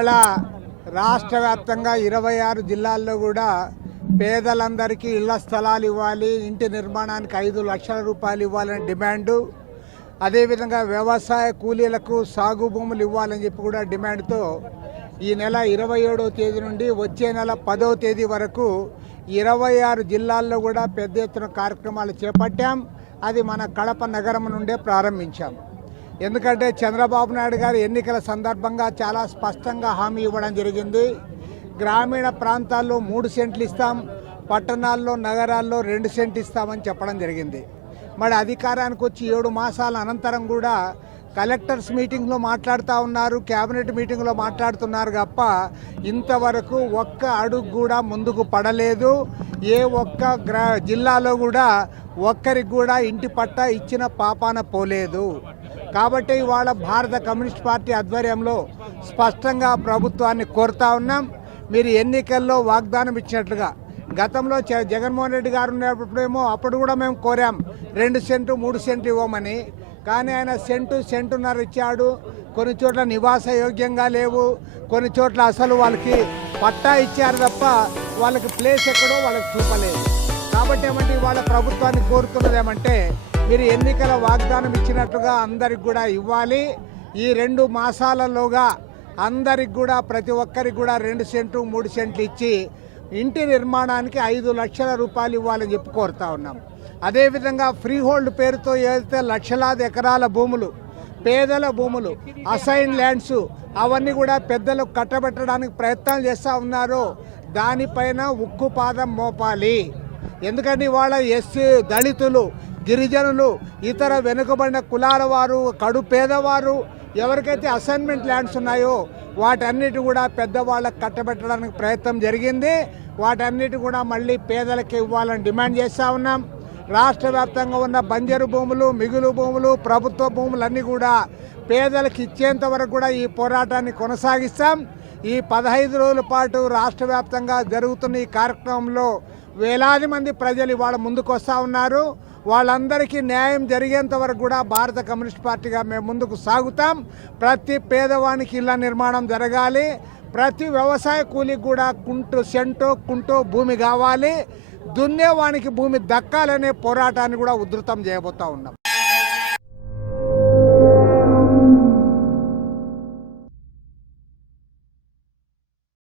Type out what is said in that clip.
ఇవాళ రాష్ట్ర వ్యాప్తంగా 26 జిల్లాల్లో కూడా పేదలందరికీ ఇళ్ల స్థలాలు ఇవ్వాలి, ఇంటి నిర్మాణానికి 5 లక్షల రూపాయలు ఇవ్వాలని డిమాండు, అదేవిధంగా వ్యవసాయ కూలీలకు సాగు భూములు ఇవ్వాలని చెప్పి కూడా డిమాండ్తో ఈ నెల 27వ తేదీ నుండి వచ్చే నెల 10వ తేదీ వరకు 26 జిల్లాల్లో కూడా పెద్ద ఎత్తున కార్యక్రమాలు చేపట్టాం. అది మన కడప నగరం నుండే ప్రారంభించాం. ఎందుకంటే చంద్రబాబు నాయుడు గారు ఎన్నికల సందర్భంగా చాలా స్పష్టంగా హామీ ఇవ్వడం జరిగింది. గ్రామీణ ప్రాంతాల్లో 3 సెంట్లు ఇస్తాం, పట్టణాల్లో నగరాల్లో 2 సెంట్లు ఇస్తామని చెప్పడం జరిగింది. మరి అధికారానికి వచ్చి 7 మాసాల అనంతరం కూడా కలెక్టర్స్ మీటింగ్లో మాట్లాడుతూ ఉన్నారు, క్యాబినెట్ మీటింగ్లో మాట్లాడుతున్నారు తప్ప ఇంతవరకు ఒక్క అడుగు కూడా ముందుకు పడలేదు. ఏ ఒక్క జిల్లాలో కూడా ఒక్కరికి కూడా ఇంటి పట్టా ఇచ్చిన పాపాన పోలేదు. కాబట్టి ఇవాళ భారత కమ్యూనిస్ట్ పార్టీ ఆధ్వర్యంలో స్పష్టంగా ప్రభుత్వాన్ని కోరుతా ఉన్నాం. మీరు ఎన్నికల్లో వాగ్దానం ఇచ్చినట్లుగా గతంలో జగన్మోహన్ రెడ్డి గారు ఉన్నప్పుడేమో అప్పుడు కూడా మేము కోరాం 2 సెంటు 3 సెంట్లు ఇవ్వమని. కానీ ఆయన సెంటున్నర ఇచ్చాడు. కొన్ని చోట్ల నివాస యోగ్యంగా లేవు, కొన్ని చోట్ల అసలు వాళ్ళకి పట్టా ఇచ్చారు తప్ప వాళ్ళకి ప్లేస్ ఎక్కడో వాళ్ళకి చూపలేదు. కాబట్టి ఏమంటే ఇవాళ ప్రభుత్వాన్ని కోరుతున్నది ఏమంటే మీరు ఎన్నికల వాగ్దానం ఇచ్చినట్లుగా అందరికి కూడా ఇవ్వాలి. ఈ 2 మాసాలలోగా అందరికి కూడా ప్రతి ఒక్కరికి కూడా 2 సెంటు 3 సెంట్లు ఇచ్చి ఇంటి నిర్మాణానికి 5 లక్షల రూపాయలు ఇవ్వాలని చెప్పి కోరుతా ఉన్నాం. అదేవిధంగా ఫ్రీ హోల్డ్ పేరుతో ఏదైతే లక్షలాది ఎకరాల భూములు, పేదల భూములు, అసైన్ ల్యాండ్స్ అవన్నీ కూడా పెద్దలు కట్టబెట్టడానికి ప్రయత్నాలు చేస్తూ ఉన్నారో దానిపైన ఉక్కు పాదం మోపాలి. ఎందుకంటే ఇవాళ ఎస్సీ, దళితులు, గిరిజనులు, ఇతర వెనుకబడిన కులాల వారు, కడు పేదవారు ఎవరికైతే అసైన్మెంట్ ల్యాండ్స్ ఉన్నాయో వాటన్నిటి కూడా పెద్దవాళ్ళకు కట్టబెట్టడానికి ప్రయత్నం జరిగింది. వాటన్నిటి కూడా మళ్ళీ పేదలకు ఇవ్వాలని డిమాండ్ చేస్తూ ఉన్నాం. రాష్ట్ర వ్యాప్తంగా ఉన్న బంజరు భూములు, మిగులు భూములు, ప్రభుత్వ భూములన్నీ కూడా పేదలకు ఇచ్చేంత వరకు కూడా ఈ పోరాటాన్ని కొనసాగిస్తాం. ఈ 15 రోజుల పాటు రాష్ట్ర వ్యాప్తంగా జరుగుతున్న ఈ కార్యక్రమంలో వేలాది మంది ప్రజలు ఇవాళ ముందుకు వస్తూ ఉన్నారు. వాళ్ళందరికీ న్యాయం జరిగేంత వరకు కూడా భారత కమ్యూనిస్ట్ పార్టీగా మేము ముందుకు సాగుతాం. ప్రతి పేదవానికి ఇళ్ల నిర్మాణం జరగాలి. ప్రతి వ్యవసాయ కూలికి కూడా కుంటో భూమి కావాలి. దున్నేవానికి భూమి దక్కాలనే పోరాటాన్ని కూడా ఉధృతం చేయబోతా ఉన్నాం.